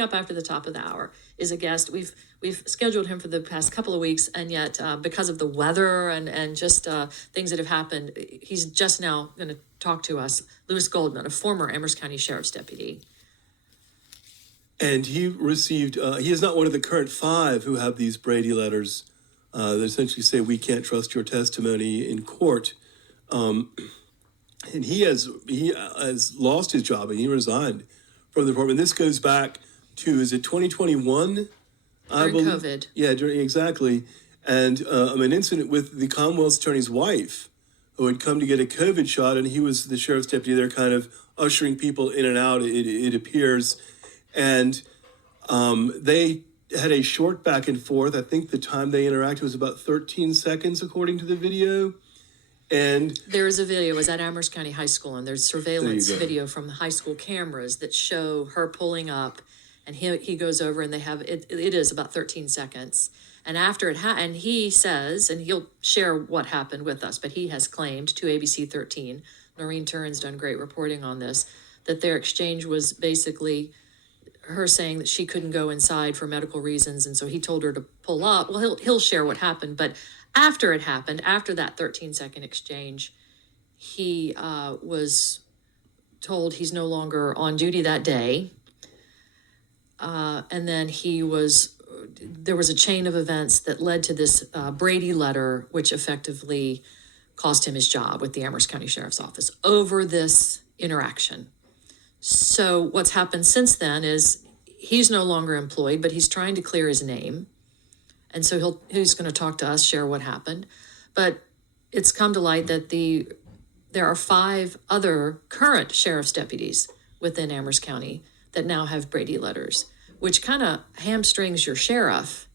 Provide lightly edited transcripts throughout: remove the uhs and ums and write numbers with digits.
up after the top of the hour is a guest. We've scheduled him for the past couple of weeks, and yet because of the weather and just things that have happened, he's just now going to talk to us. Lewis Goldman, a former Amherst County Sheriff's deputy. And he received, he is not one of the current 5 who have these Brady letters that essentially say we can't trust your testimony in court. And he has lost his job, and he resigned from the department. This goes back to, is it 2021? During COVID. Yeah, exactly. And an incident with the Commonwealth's attorney's wife, who had come to get a COVID shot, and he was the sheriff's deputy there, kind of ushering people in and out, it appears. And they had a short back and forth. I think the time they interacted was about 13 seconds, according to the video. And there is a video. It was at Amherst County High School, and there's surveillance video from the high school cameras that show her pulling up, and he goes over, and they have it. It is about 13 seconds. And after it, and he says, and he'll share what happened with us, but he has claimed to ABC 13, Noreen Turin's done great reporting on this, that their exchange was basically her saying that she couldn't go inside for medical reasons, and so he told her to pull up. Well, he'll share what happened, but after it happened, after that 13-second exchange, he was told he's no longer on duty that day, and then there was a chain of events that led to this Brady letter, which effectively cost him his job with the Amherst County Sheriff's Office over this interaction. So what's happened since then is he's no longer employed, but he's trying to clear his name. And so he's going to talk to us, share what happened. But it's come to light that there are 5 other current sheriff's deputies within Amherst County that now have Brady letters, which kind of hamstrings your sheriff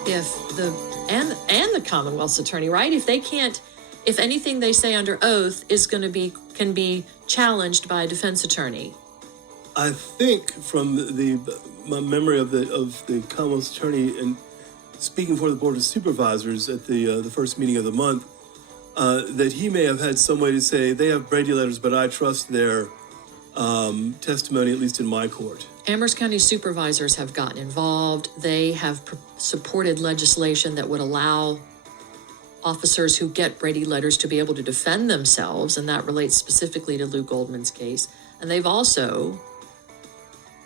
and the Commonwealth's attorney, right? If anything they say under oath can be challenged by a defense attorney. I think from my memory of the Commonwealth's attorney and speaking for the Board of Supervisors at the first meeting of the month, that he may have had some way to say they have Brady letters, but I trust their testimony, at least in my court. Amherst County supervisors have gotten involved. They have supported legislation that would allow officers who get Brady letters to be able to defend themselves, and that relates specifically to Lou Goldman's case. And they've also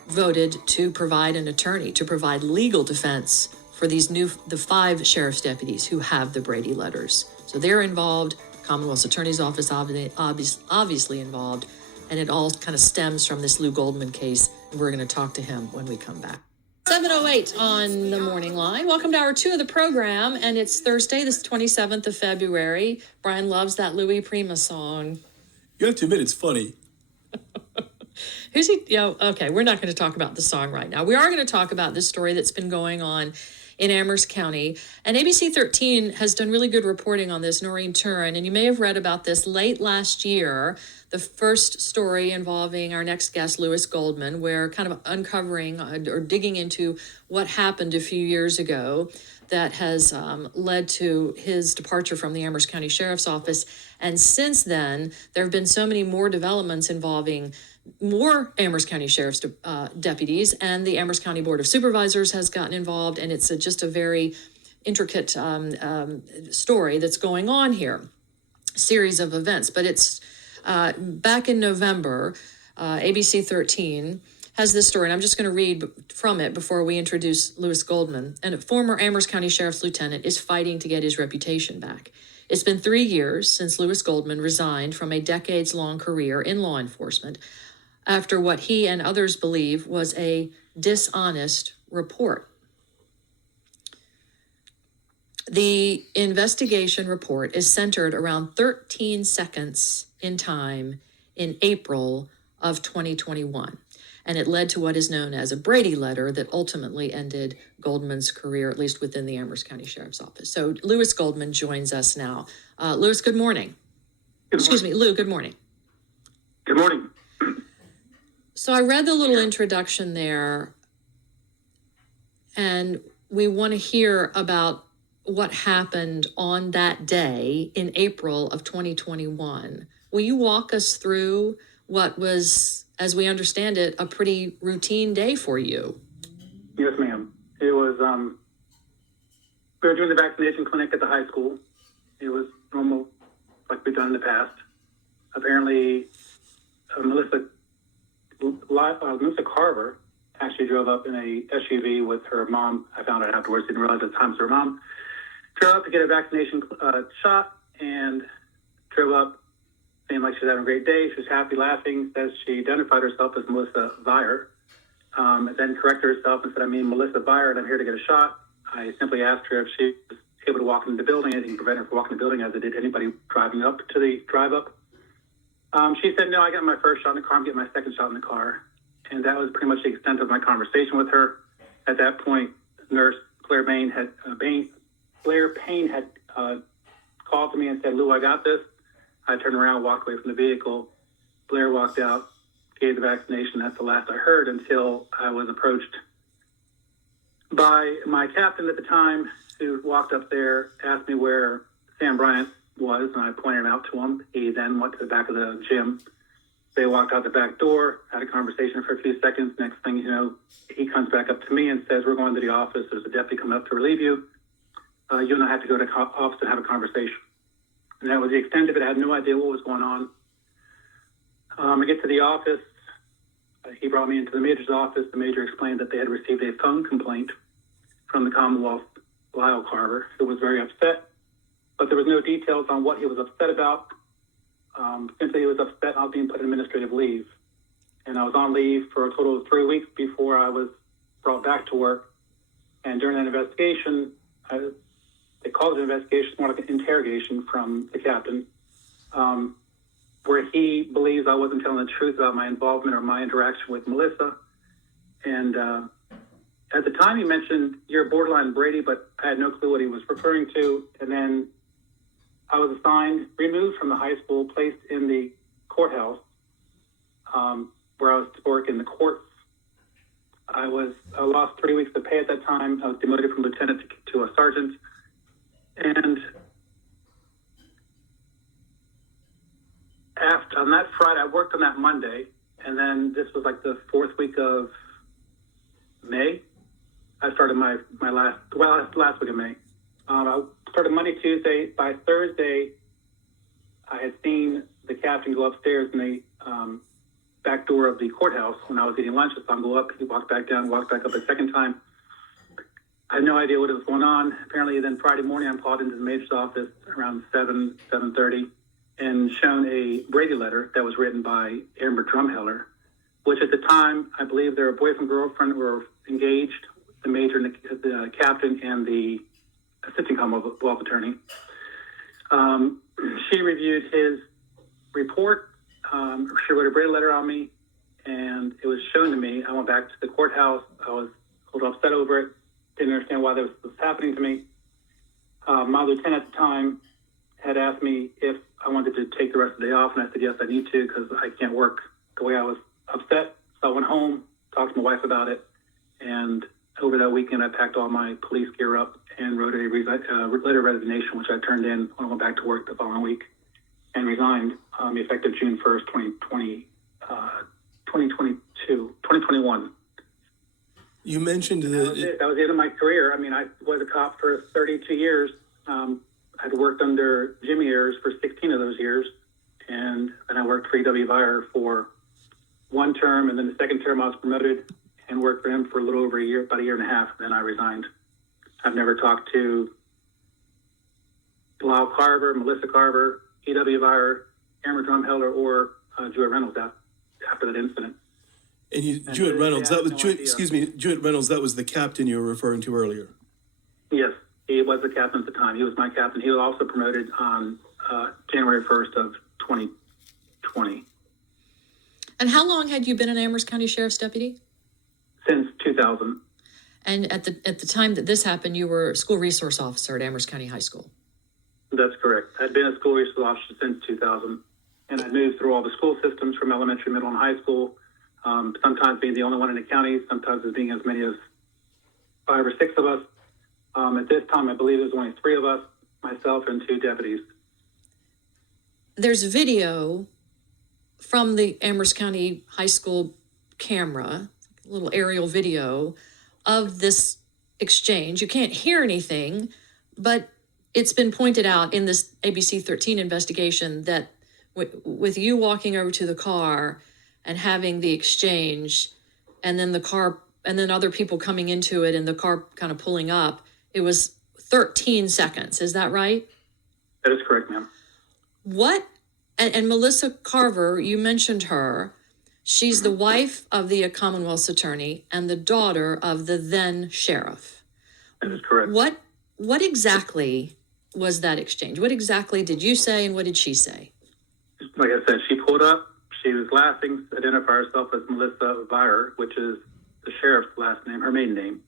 voted to provide an attorney, to provide legal defense for the 5 sheriff's deputies who have the Brady letters. So they're involved. Commonwealth's Attorney's Office obviously involved, and it all kind of stems from this Lou Goldman case, and we're going to talk to him when we come back. 7:08 on the morning line. Welcome to hour 2 of the program, and it's Thursday, the 27th of February. Brian loves that Louis Prima song. You have to admit, it's funny. Who's he? Okay, we're not going to talk about the song right now. We are going to talk about this story that's been going on in Amherst County. And ABC 13 has done really good reporting on this, Noreen Turin, and you may have read about this late last year, the first story involving our next guest, Lewis Goldman, where kind of uncovering or digging into what happened a few years ago that has led to his departure from the Amherst County Sheriff's Office. And since then, there have been so many more developments involving more Amherst County Sheriff's deputies, and the Amherst County Board of Supervisors has gotten involved, and it's just a very intricate story that's going on here, series of events. But it's back in November, ABC 13 has this story, and I'm just going to read from it before we introduce Lewis Goldman. And a former Amherst County Sheriff's lieutenant is fighting to get his reputation back. It's been 3 years since Lewis Goldman resigned from a decades-long career in law enforcement after what he and others believe was a dishonest report. The investigation report is centered around 13 seconds in time in April of 2021, and it led to what is known as a Brady letter that ultimately ended Goldman's career, at least within the Amherst County Sheriff's Office. So Lewis Goldman joins us now. Lewis, good morning. Lou, good morning. Good morning. So I read the little introduction there, and we want to hear about what happened on that day in April of 2021. Will you walk us through what was, as we understand it, a pretty routine day for you? Yes, ma'am. It was, we were doing the vaccination clinic at the high school. It was normal, like we've done in the past. Apparently, Melissa Carver actually drove up in a SUV with her mom. I found out afterwards, didn't realize at the time it was her mom. Drove up to get a vaccination shot and drove up saying like she's having a great day. She was happy, laughing, says she identified herself as Melissa Vire. And then corrected herself and said, I'm Melissa Vire, and I'm here to get a shot. I simply asked her if she was able to walk into the building. Anything prevented her from walking in the building as it did anybody driving up to the drive-up. She said, no, I got my first shot in the car. I'm getting my second shot in the car. And that was pretty much the extent of my conversation with her. At that point, nurse Blair Payne had called to me and said, Lou, I got this. I turned around, walked away from the vehicle. Blair walked out, gave the vaccination. That's the last I heard until I was approached by my captain at the time, who walked up there, asked me where Sam Bryant was, and I pointed out to him. He then went to the back of the gym. They walked out the back door, had a conversation for a few seconds. Next thing you know, he comes back up to me and says, we're going to the office. There's a deputy coming up to relieve you. You and I have to go to the office and have a conversation. And that was the extent of it. I had no idea what was going on. I get to the office. He brought me into the major's office. The major explained that they had received a phone complaint from the Commonwealth, Lyle Carver, who was very upset, but there was no details on what he was upset about. Simply he was upset I was being put on administrative leave. And I was on leave for a total of 3 weeks before I was brought back to work. And during that investigation, they called it an investigation, more like an interrogation from the captain, where he believes I wasn't telling the truth about my involvement or my interaction with Melissa. And at the time he mentioned, you're borderline Brady, but I had no clue what he was referring to. And then I was assigned, removed from the high school, placed in the courthouse, where I was to work in the courts. I lost 3 weeks of pay at that time. I was demoted from lieutenant to a sergeant. And on that Friday, I worked on that Monday, and then this was like the fourth week of May. I started my last week of May. I started Monday, Tuesday. By Thursday, I had seen the captain go upstairs in the back door of the courthouse when I was eating lunch. I saw him go up. He walked back down, walked back up a second time. I had no idea what was going on. Apparently, then Friday morning, I'm called into the major's office around 7:30, and shown a Brady letter that was written by Amber Drumheller, which at the time, I believe their boyfriend girlfriend were engaged, the major, the captain, and the assistant Commonwealth attorney. She reviewed his report. She wrote a Brady letter on me, and it was shown to me. I went back to the courthouse. I was a little upset over it. Didn't understand why this was happening to me. My lieutenant at the time had asked me if I wanted to take the rest of the day off, and I said, yes, I need to, because I can't work the way I was upset. So I went home, talked to my wife about it, and over that weekend, I packed all my police gear up and wrote a letter of resignation, which I turned in when I went back to work the following week, and resigned effective June 1st, 2021. You mentioned that was it. That was the end of my career. I mean, I was a cop for 32 years. I'd worked under Jimmy Ayers for 16 of those years, and then I worked for E.W. for one term, and then the second term I was promoted and worked for him for a little over a year, about a year and a half, and then I resigned. I've never talked to Lyle Carver, Melissa Carver, E.W. Amber Drumheller, or Juette Renalds after that incident. And Juette Renalds, that was Juette Renalds, that was the captain you were referring to earlier. Yes, he was the captain at the time. He was my captain. He was also promoted on January 1st of 2020. And how long had you been an Amherst County Sheriff's Deputy? Since 2000. And at the time that this happened, you were a school resource officer at Amherst County High School. That's correct. I'd been a school resource officer since 2000, and I moved through all the school systems from elementary, middle, and high school. Sometimes being the only one in the county, sometimes as being as many as 5 or 6 of us. At this time, I believe there's only 3 of us, myself and 2 deputies. There's video from the Amherst County High School camera, a little aerial video of this exchange. You can't hear anything, but it's been pointed out in this ABC 13 investigation that with you walking over to the car and having the exchange, and then the car, and then other people coming into it and the car kind of pulling up, it was 13 seconds. Is that right? That is correct, ma'am. What, and Melissa Carver, you mentioned her. She's the wife of the Commonwealth's attorney and the daughter of the then sheriff. That is correct. What exactly was that exchange? What exactly did you say and what did she say? Like I said, she pulled up. She was laughing, identified herself as Melissa Vire, which is the sheriff's last name, her maiden name.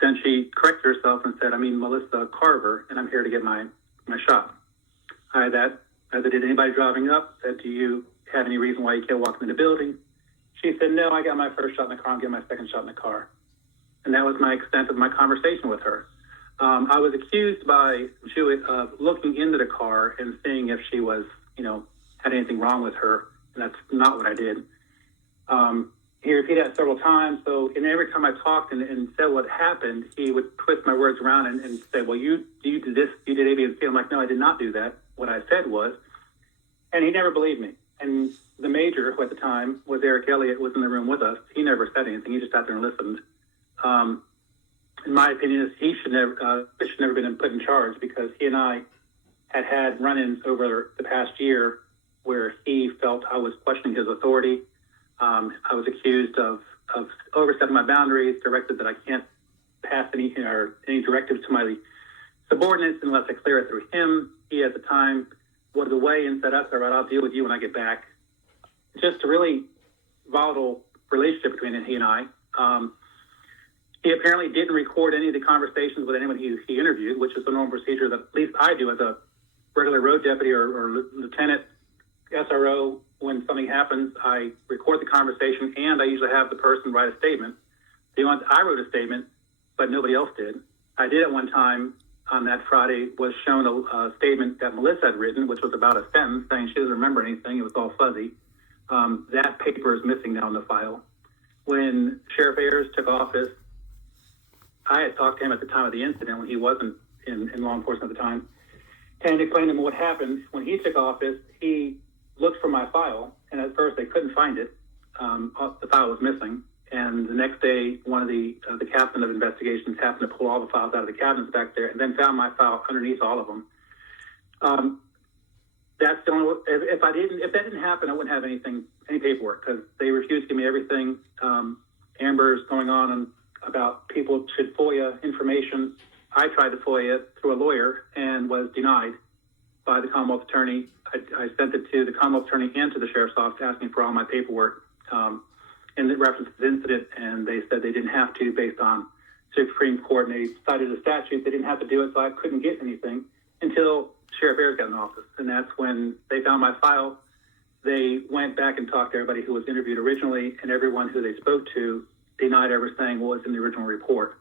Then she corrected herself and said, I mean Melissa Carver, and I'm here to get my shot. I had that, as I did anybody driving up, said, do you have any reason why you can't walk in the building? She said, no, I got my first shot in the car. I'm getting my second shot in the car. And that was my extent of my conversation with her. I was accused by Juette of looking into the car and seeing if she was, had anything wrong with her. And that's not what I did. He repeated that several times. So, and every time I talked and said what happened, he would twist my words around and say, well, you did this, you did A, B, and C. I'm like, no, I did not do that. What I said was, and he never believed me. And the major, who at the time was Eric Elliott, was in the room with us. He never said anything. He just sat there and listened. In my opinion, he should never been put in charge because he and I had run-ins over the past year where he felt I was questioning his authority. I was accused of overstepping my boundaries, directed that I can't pass any directives to my subordinates unless I clear it through him. He, at the time, was away and said, that's all right, I'll deal with you when I get back. Just a really volatile relationship between he and I. He apparently didn't record any of the conversations with anyone he interviewed, which is the normal procedure that at least I do as a regular road deputy or lieutenant SRO. When something happens, I record the conversation, and I usually have the person write a statement. I wrote a statement, but nobody else did. I did at one time on that Friday, was shown a statement that Melissa had written, which was about a sentence saying she doesn't remember anything. It was all fuzzy. That paper is missing now in the file. When Sheriff Ayers took office, I had talked to him at the time of the incident when he wasn't in law enforcement at the time, and explained to him what happened. When he took office, he looked for my file, and at first they couldn't find it. The file was missing. And the next day, one of the captain of investigations happened to pull all the files out of the cabinets back there and then found my file underneath all of them. That's the only, if that didn't happen, I wouldn't have any paperwork because they refused to give me everything. Amber's going on about people should FOIA information. I tried to FOIA it through a lawyer and was denied by the Commonwealth attorney. I sent it to the Commonwealth attorney and to the sheriff's office asking for all my paperwork. And it referenced the incident, and they said they didn't have to based on Supreme Court, and they cited a statute. They didn't have to do it, so I couldn't get anything until Sheriff Ayers got in office. And that's when they found my file. They went back and talked to everybody who was interviewed originally, and everyone who they spoke to denied ever saying what was in the original report.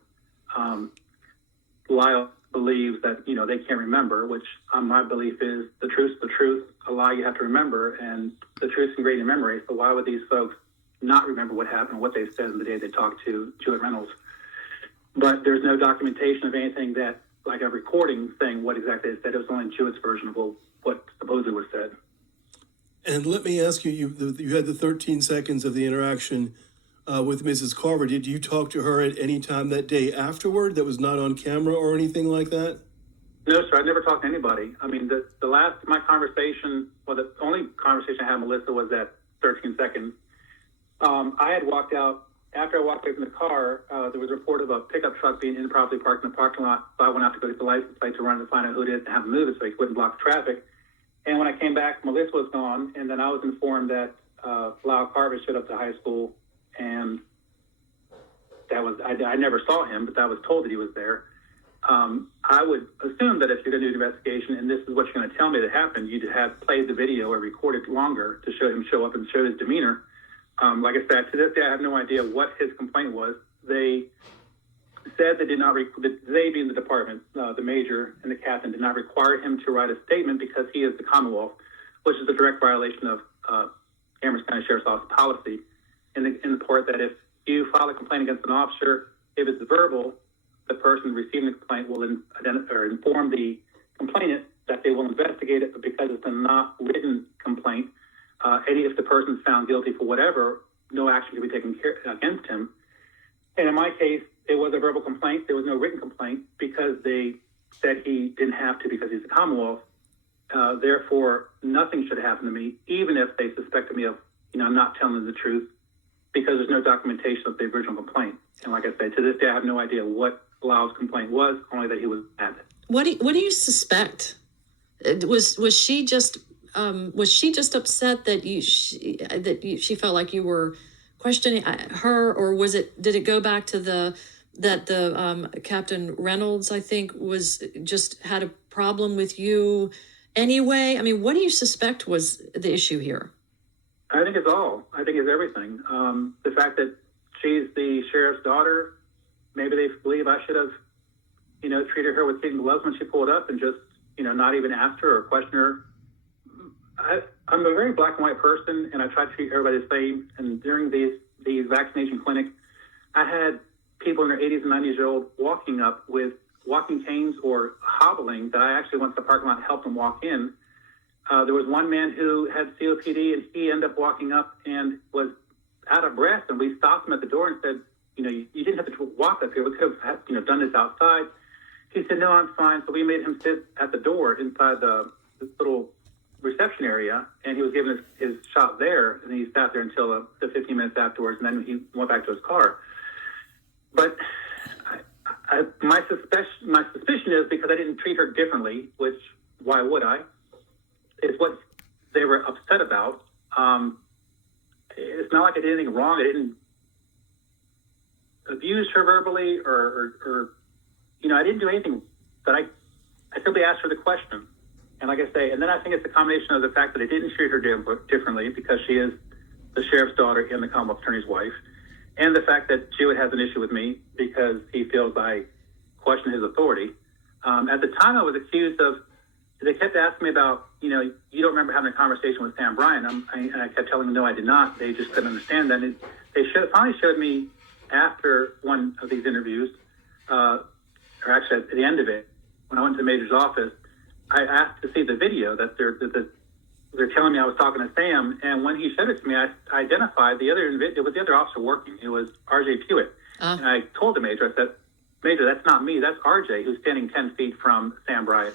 Lyle believes that, they can't remember, which my belief is the truth's the truth. A lie you have to remember, and the truth's ingrained in memory. So why would these folks not remember what happened, what they said the day they talked to Juette Renalds? But there's no documentation of anything that, like a recording saying what exactly they said. It was only Juette's version of what supposedly was said. And let me ask you, you had the 13 seconds of the interaction with Mrs. Carver. Did you talk to her at any time that day afterward that was not on camera or anything like that? No, sir. I never talked to anybody. I mean, the only conversation I had with Melissa was that 13 seconds. I had walked out. After I walked away from the car, there was a report of a pickup truck being improperly parked in the parking lot. So I went out to go get the license plate to run to find out who it is and have him move it so he wouldn't block the traffic. And when I came back, Melissa was gone, and then I was informed that Lyle Carver showed up to high school, and that was I never saw him, but I was told that he was there. I would assume that if you're going to do the investigation and this is what you're going to tell me that happened, you'd have played the video or recorded longer to show him show up and show his demeanor. Like I said, to this day, I have no idea what his complaint was. They said they did not, they being the department, the major and the captain, did not require him to write a statement because he is the Commonwealth, which is a direct violation of Amherst County Sheriff's Office policy in the part that if you file a complaint against an officer. If it's verbal, the person receiving the complaint will inform the complainant that they will investigate it, but because it's a not written complaint, if the person's found guilty for whatever, no action can be taken against him. And in my case, it was a verbal complaint. There was no written complaint because they said he didn't have to because he's a Commonwealth. Therefore, nothing should happen to me, even if they suspected me of, not telling them the truth, because there's no documentation of the original complaint. And like I said, to this day, I have no idea what Lyle's complaint was, only that he was mad. What do you suspect? Was she just upset that she felt like you were questioning her, or did it go back to the Captain Renalds, I think, was just had a problem with you anyway? I mean, what do you suspect was the issue here? I think it's all. I think it's everything. The fact that she's the sheriff's daughter, maybe they believe I should have, treated her with kid gloves when she pulled up and just, not even asked her or questioned her. I'm a very black and white person, and I try to treat everybody the same. And during these vaccination clinics, I had people in their 80s and 90s year old walking up with walking canes or hobbling that I actually went to the parking lot and helped them walk in. There was one man who had COPD, and he ended up walking up and was out of breath, and we stopped him at the door and said, you didn't have to walk up here. We could have, done this outside. He said, no, I'm fine. So we made him sit at the door inside this little reception area, and he was given his shot there, and he sat there until the 15 minutes afterwards, and then he went back to his car. But my suspicion is because I didn't treat her differently, which why would I? Is what they were upset about. It's not like I did anything wrong. I didn't abuse her verbally or I didn't do anything. But I simply asked her the question. And like I say, and then I think it's a combination of the fact that I didn't treat her differently because she is the sheriff's daughter and the Commonwealth attorney's wife, and the fact that Juette has an issue with me because he feels I question his authority. At the time, I was accused of. They kept asking me about, you don't remember having a conversation with Sam Bryan. And I kept telling them, no, I did not. They just couldn't understand that. And they finally showed me after one of these interviews, or actually at the end of it, when I went to the major's office, I asked to see the video that they're telling me I was talking to Sam. And when he showed it to me, I identified it was the other officer working. It was RJ Juette. And I told the major, I said, Major, that's not me. That's RJ, who's standing 10 feet from Sam Bryan.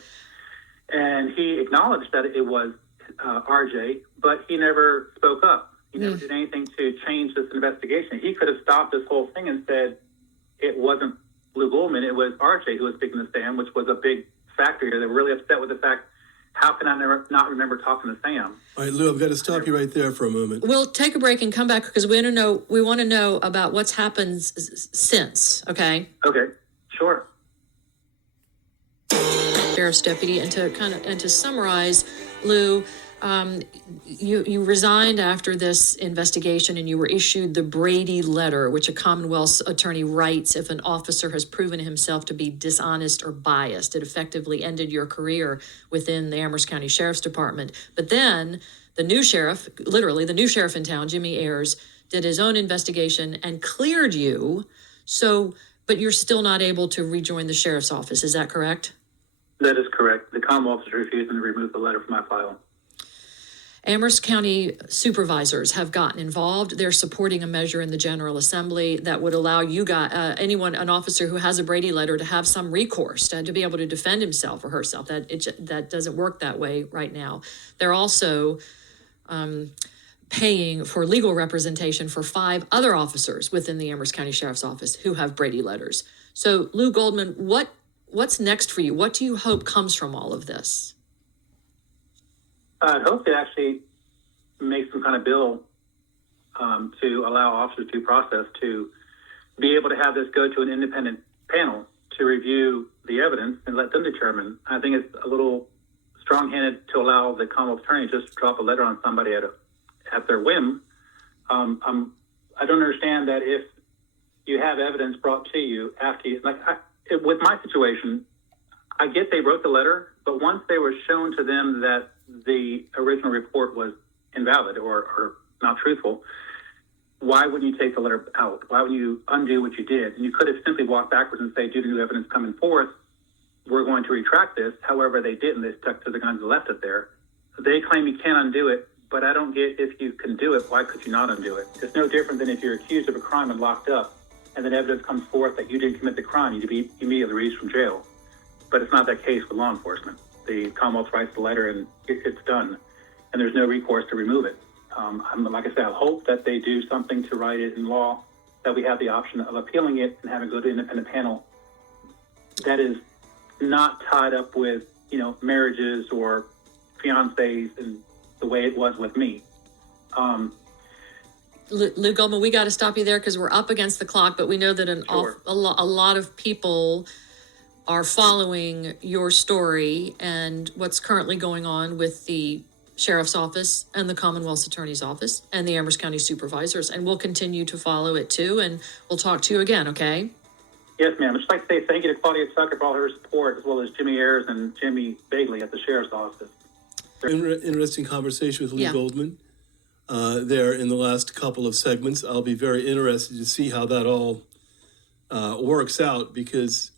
And he acknowledged that it was RJ, but he never spoke up. He never did anything to change this investigation. He could have stopped this whole thing and said it wasn't Lou Goldman, it was RJ who was speaking to Sam, which was a big factor here. They were really upset with the fact, how can I not remember talking to Sam? All right, Lou, I've got to stop you right there for a moment. We'll take a break and come back because we want to know about what's happened since, okay? Okay, sure. Sheriff's deputy, and to summarize, Lou, you resigned after this investigation, and you were issued the Brady letter, which a Commonwealth attorney writes if an officer has proven himself to be dishonest or biased. It effectively ended your career within the Amherst County Sheriff's Department. But then the new sheriff, literally the new sheriff in town, Jimmy Ayers, did his own investigation and cleared you. But you're still not able to rejoin the sheriff's office. Is that correct? That is correct. The Commonwealth is refusing to remove the letter from my file. Amherst County supervisors have gotten involved. They're supporting a measure in the General Assembly that would allow an officer who has a Brady letter to have some recourse to be able to defend himself or herself. That doesn't work that way right now. They're also paying for legal representation for 5 other officers within the Amherst County Sheriff's Office who have Brady letters. So, Lou Goldman, what's next for you? What do you hope comes from all of this? I hope to actually make some kind of bill to allow officers due process to be able to have this go to an independent panel to review the evidence and let them determine. I think it's a little strong-handed to allow the Commonwealth attorney just to drop a letter on somebody at their whim. I don't understand that if you have evidence brought to you after you, with my situation, I get they wrote the letter, but once they were shown to them that the original report was invalid or not truthful, why wouldn't you take the letter out? Why wouldn't you undo what you did? And you could have simply walked backwards and say, due to new evidence coming forth, we're going to retract this. However, they didn't. They stuck to the guns and left it there. They claim you can't undo it, but I don't get, if you can do it, why could you not undo it? It's no different than if you're accused of a crime and locked up, and then evidence comes forth that you didn't commit the crime, you'd be immediately released from jail. But it's not that case with law enforcement. The Commonwealth writes the letter and it's done, and there's no recourse to remove it. Like I said, I hope that they do something to write it in law, that we have the option of appealing it and having it go to an independent panel that is not tied up with, marriages or fiancés and the way it was with me. Lou Goldman, we got to stop you there because we're up against the clock, but we know that Sure. a lot of people are following your story and what's currently going on with the Sheriff's Office and the Commonwealth's Attorney's Office and the Amherst County Supervisors, and we'll continue to follow it too, and we'll talk to you again, okay? Yes, ma'am. I'd just like to say thank you to Claudia Tucker for all her support, as well as Jimmy Ayers and Jimmy Bagley at the Sheriff's Office. Interesting conversation with Lou Goldman there in the last couple of segments. I'll be very interested to see how that all works out, because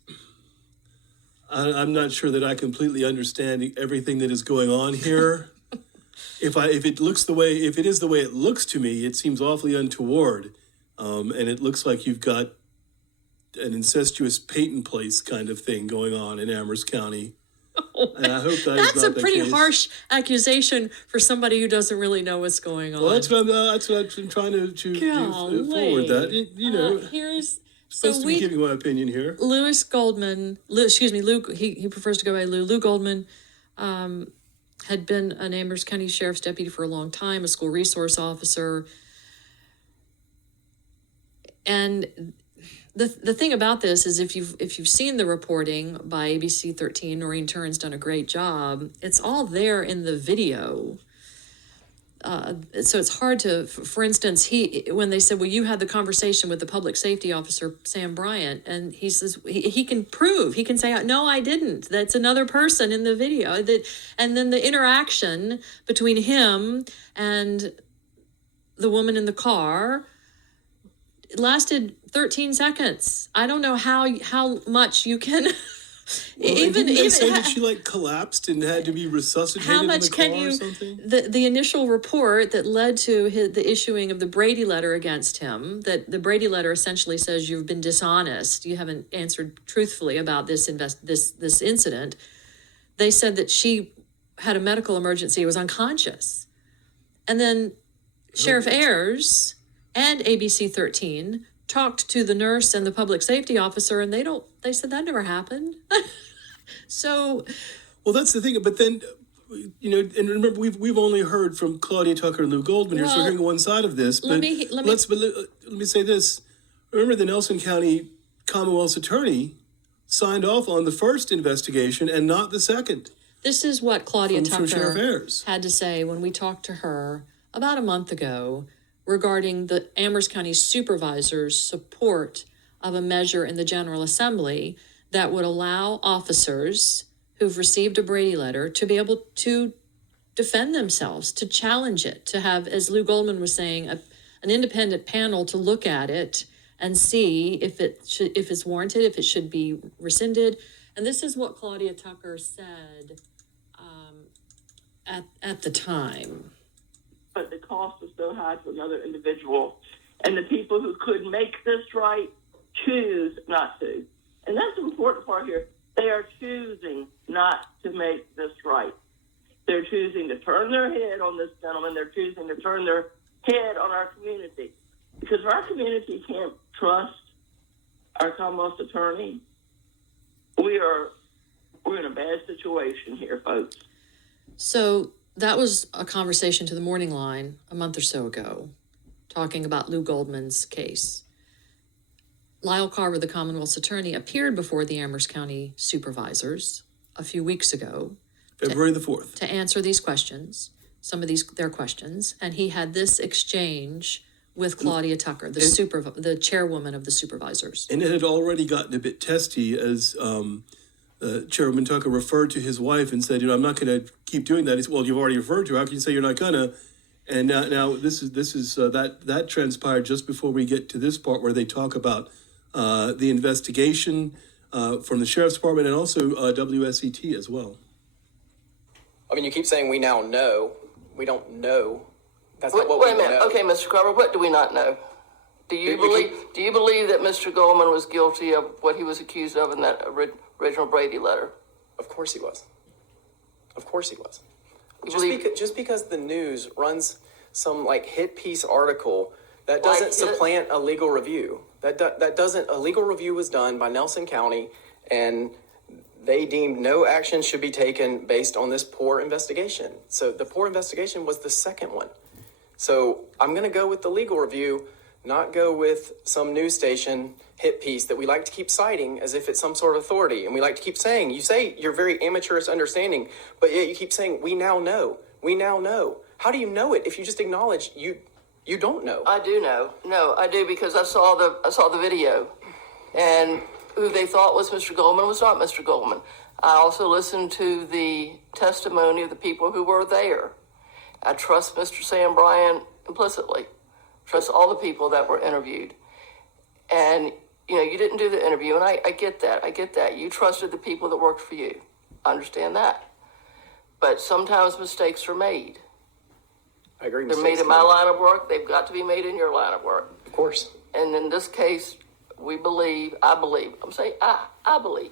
I'm not sure that I completely understand everything that is going on here. If it is the way it looks to me, it seems awfully untoward, and it looks like you've got an incestuous Peyton place kind of thing going on in Amherst County. And I hope That's not a pretty case. harsh accusation for somebody who doesn't really know what's going on. Well, that's what I'm trying to forward that. Here's supposed to be giving my opinion here. Lou, he prefers to go by Lou. Lou Goldman had been an Amherst County Sheriff's deputy for a long time, a school resource officer. And the thing about this is, if you've seen the reporting by ABC 13, Noreen Turin's done a great job. It's all there in the video. So it's hard to, for instance, when they said, well, you had the conversation with the public safety officer, Sam Bryant, and he says he can say, no, I didn't. That's another person in the video. And then the interaction between him and the woman in the car, it lasted 13 seconds. I don't know how much you can... Didn't they say that she collapsed and had to be resuscitated how much in the car can you, or something? The initial report that led to the issuing of the Brady letter against him, that the Brady letter essentially says you've been dishonest, you haven't answered truthfully about this incident. They said that she had a medical emergency, was unconscious. And then Sheriff Ayers and ABC 13 talked to the nurse and the public safety officer, and they said that never happened. So, well, that's the thing. But then, and remember, we've only heard from Claudia Tucker and Lou Goldman here, so we're hearing one side of this. But let me say this. Remember, the Nelson County Commonwealth's attorney signed off on the first investigation and not the second. This is what Claudia from Sheriff Tucker Ayers had to say when we talked to her about a month ago regarding the Amherst County Supervisor's support of a measure in the General Assembly that would allow officers who've received a Brady letter to be able to defend themselves, to challenge it, to have, as Lou Goldman was saying, an independent panel to look at it and see if it's warranted, if it should be rescinded. And this is what Claudia Tucker said at the time. But the cost was so high to another individual, and the people who could make this right choose not to. And that's the important part here. They are choosing not to make this right. They're choosing to turn their head on this gentleman. They're choosing to turn their head on our community. Because if our community can't trust our Commonwealth attorney, we're in a bad situation here, folks. So that was a conversation to the Morning Line a month or so ago, talking about Lou Goldman's case. Lyle Carver, the Commonwealth's attorney, appeared before the Amherst County Supervisors a few weeks ago. February the 4th. To answer these questions, some of their questions, and he had this exchange with Claudia Tucker, the chairwoman of the supervisors. And it had already gotten a bit testy as Chairman Tucker referred to his wife and said, I'm not going to keep doing that. He said, well, you've already referred to her. How can you say you're not going to? And now this is that transpired just before we get to this part where they talk about the investigation from the sheriff's department and also WSET as well. I mean, you keep saying we now know. We don't know. That's not what Wait a we minute. know. Okay, Mr. Carver, what do we not know? Do you believe that Mr. Goldman was guilty of what he was accused of in that original Brady letter? Of course he was. Of course he was. You Just because the news runs some like hit piece article that doesn't supplant a legal review. That doesn't. A legal review was done by Nelson County, and they deemed no action should be taken based on this poor investigation. So the poor investigation was the second one. So I'm going to go with the legal review, not go with some news station hit piece that we like to keep citing as if it's some sort of authority. And we like to keep saying, you say you're very amateurish understanding, but yet you keep saying, we now know. We now know. How do you know it if you just acknowledge you don't know? I do know. No, I do because I saw the video, and who they thought was Mr. Goldman was not Mr. Goldman. I also listened to the testimony of the people who were there. I trust Mr. Sam Bryan implicitly. Trust all the people that were interviewed. And, you didn't do the interview, and I get that. I get that. You trusted the people that worked for you. I understand that. But sometimes mistakes are made. I agree. They're made in my line of work. They've got to be made in your line of work. Of course. And in this case, I believe,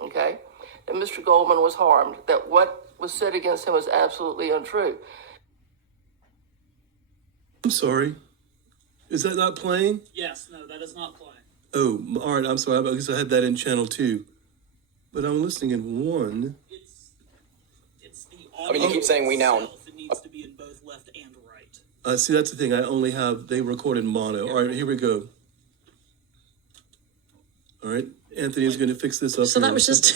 okay, that Mr. Goldman was harmed, that what was said against him was absolutely untrue. I'm sorry. Is that not playing? Yes, no, that is not playing. Oh, all right. I'm sorry. I guess I had that in channel 2. But I'm listening in 1. It's the I mean, you keep saying we now. itself. It needs to be in both left and right. See, that's the thing. I only have, they recorded mono. All right, here we go. All right. Anthony's going to fix this up. So here. that was just.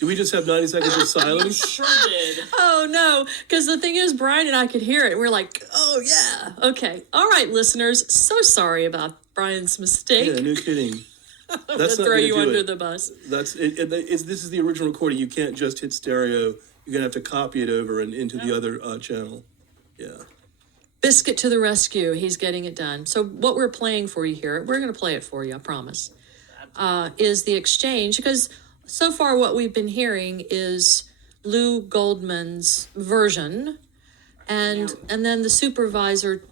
Do we just have 90 seconds of silence? Sure did. Oh no, because the thing is, Brian and I could hear it. We're like, oh yeah, okay, all right, listeners. So sorry about Brian's mistake. Yeah, no kidding. I'm gonna That's not throw gonna you do under it. the bus. This is the original recording. You can't just hit stereo. You're gonna have to copy it over and into the other channel. Yeah. Biscuit to the rescue. He's getting it done. So what we're playing for you here, we're going to play it for you, I promise, is the exchange. Because so far what we've been hearing is Lou Goldman's version. And then the supervisor,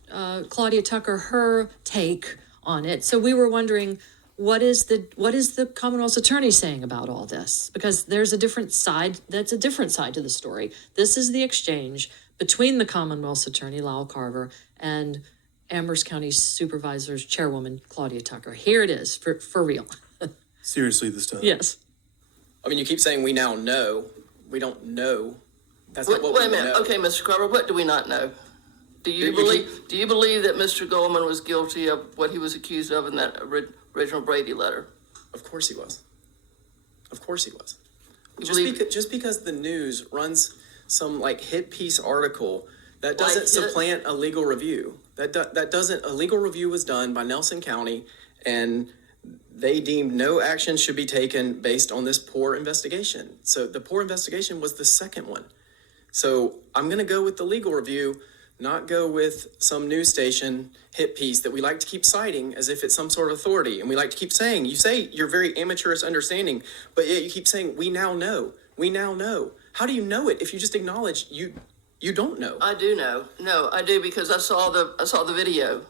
Claudia Tucker, her take on it. So we were wondering, what is the Commonwealth's attorney saying about all this? Because there's a different side. That's a different side to the story. This is the exchange between the Commonwealth's attorney, Lyle Carver, and Amherst County Supervisor's chairwoman, Claudia Tucker. Here it is, for real. Seriously this time. Yes. I mean, you keep saying we now know. We don't know. That's not what Wait we a minute. know. Okay, Mr. Carver, what do we not know? Do you believe that Mr. Goldman was guilty of what he was accused of in that original Brady letter? Of course he was. Of course he was. You Just because the news runs some like hit piece article that doesn't Like supplant a legal review. That doesn't. A legal review was done by Nelson County, and they deemed no action should be taken based on this poor investigation. So the poor investigation was the second one. So I'm going to go with the legal review, not go with some news station hit piece that we like to keep citing as if it's some sort of authority. And we like to keep saying, you say you're very amateurish understanding, but yet you keep saying, we now know. We now know. How do you know it if you just acknowledge you don't know? I do know. No, I do because I saw the video,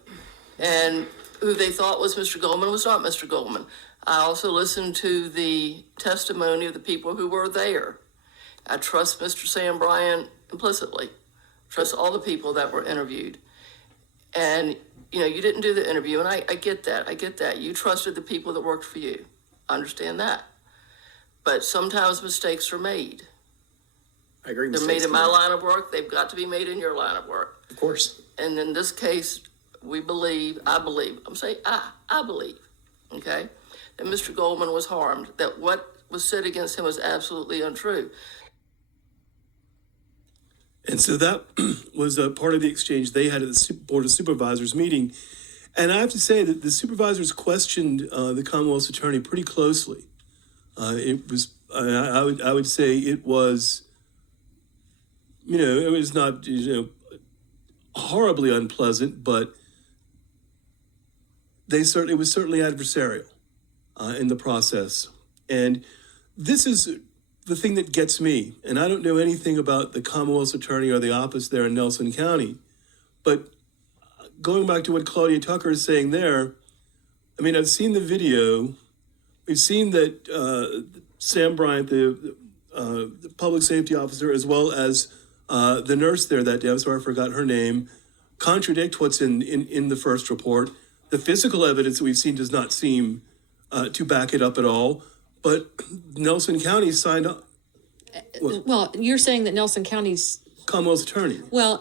and who they thought was Mr. Goldman was not Mr. Goldman. I also listened to the testimony of the people who were there. I trust Mr. Sam Bryan implicitly. Trust all the people that were interviewed. And, you didn't do the interview, and I get that. I get that. You trusted the people that worked for you. I understand that. But sometimes mistakes are made. I agree. They're made in my line of work. They've got to be made in your line of work. Of course. And in this case, I believe, okay, that Mr. Goldman was harmed, that what was said against him was absolutely untrue. And so that was part of the exchange they had at the Board of Supervisors meeting. And I have to say that the supervisors questioned the Commonwealth's attorney pretty closely. It was, I would say it was, it was not, horribly unpleasant, but it was certainly adversarial in the process. And this is the thing that gets me. And I don't know anything about the Commonwealth's attorney or the office there in Nelson County, but going back to what Claudia Tucker is saying there, I mean, I've seen the video. We've seen that Sam Bryant, the public safety officer, as well as the nurse there that day, I'm sorry I forgot her name, contradict what's in the first report. The physical evidence that we've seen does not seem to back it up at all. But Nelson County signed up. Well, you're saying that Nelson County's Commonwealth's attorney. well,